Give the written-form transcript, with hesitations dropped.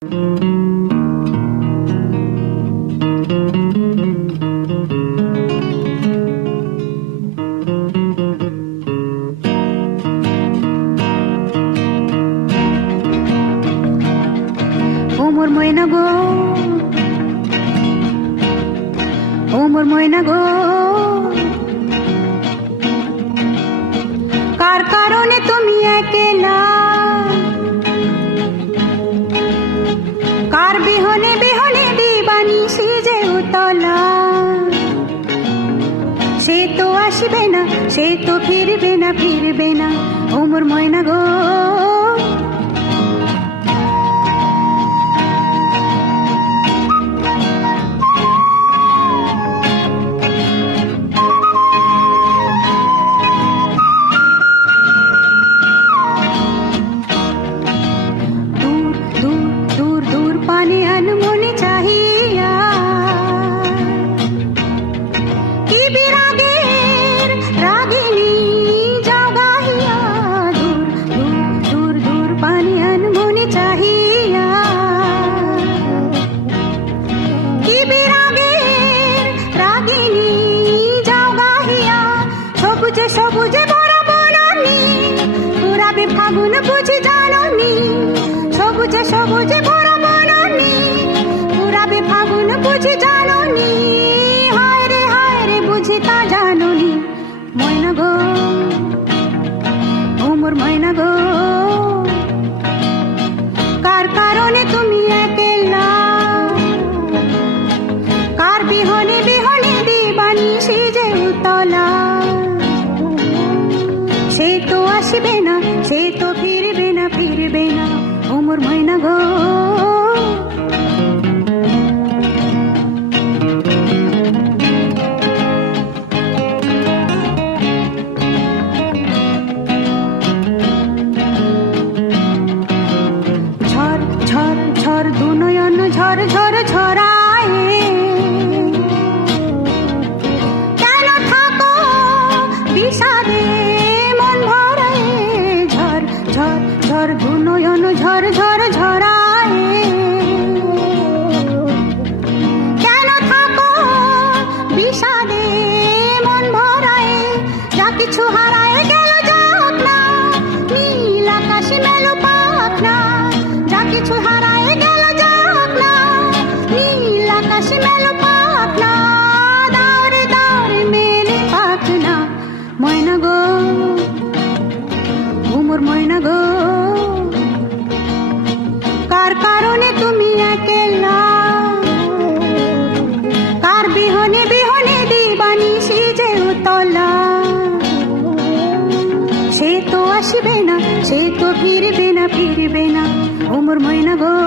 মোর ময়না গো, ও মোর ময়না গো, কার কারণে তুমি একলা, কার বিহনে বিহনে দিবানিশি যে উতলা। সে তো আসবে না, সে তো ফিরবে না, ফিরবে না, ও মোর ময়না গো। পানে আনমনে চাহিয়া কি বিরাগের রাগিনী জাগাইয়া, দূর দূর দূর দূর পানে আনমনে চাহিয়া কি বিরাগের রাগিনী জাগাইয়া। সবুজে সবুজে ভরা বনানি পুরাবে ফাগুন বুঝি জাননি, সবুজে সবুজে ভরা পুরাবে ফাগুন বুঝি জাননি। হায় রে বুঝি তা জাননি। ময়না গো, ও মোর ময়না গো, কার কারণে তুমি একলা, কার বিহনে বিহনে দিবানিশি যে উতলা। সে তো আসবে না, সে তো ফিরবে না, ফিরবে না, ও মোর ময়না গো। ঝড় ঝড় ঝড় দু নয়ন ঝড় ঝড় ঝরায়, কেন থাকো বিষাদে মন ভরায়। ঝড় ঝড় ঝড় দু নয়ন ঝড় ঝড় ঝরায়, কেন থাকো বিষাদে মন ভরায়। যা কিছু হারায় গেল যাক না, নীল আকাশে মেলো পাখনা। যা কিছু হারায় গেল যাক না, নীল আকাশে মেলো পাখনা। দাওরে দাওরে মেলে পাখনা। ময়না গো, ও মোর ময়না গো, কার কারণে তুমি একলা, কার বিহনে বিহনে দিবানিশি যে উতলা। সে তো আসবে না, সে তো ফিরবে না, ফিরবে না, ও মোর ময়না গো।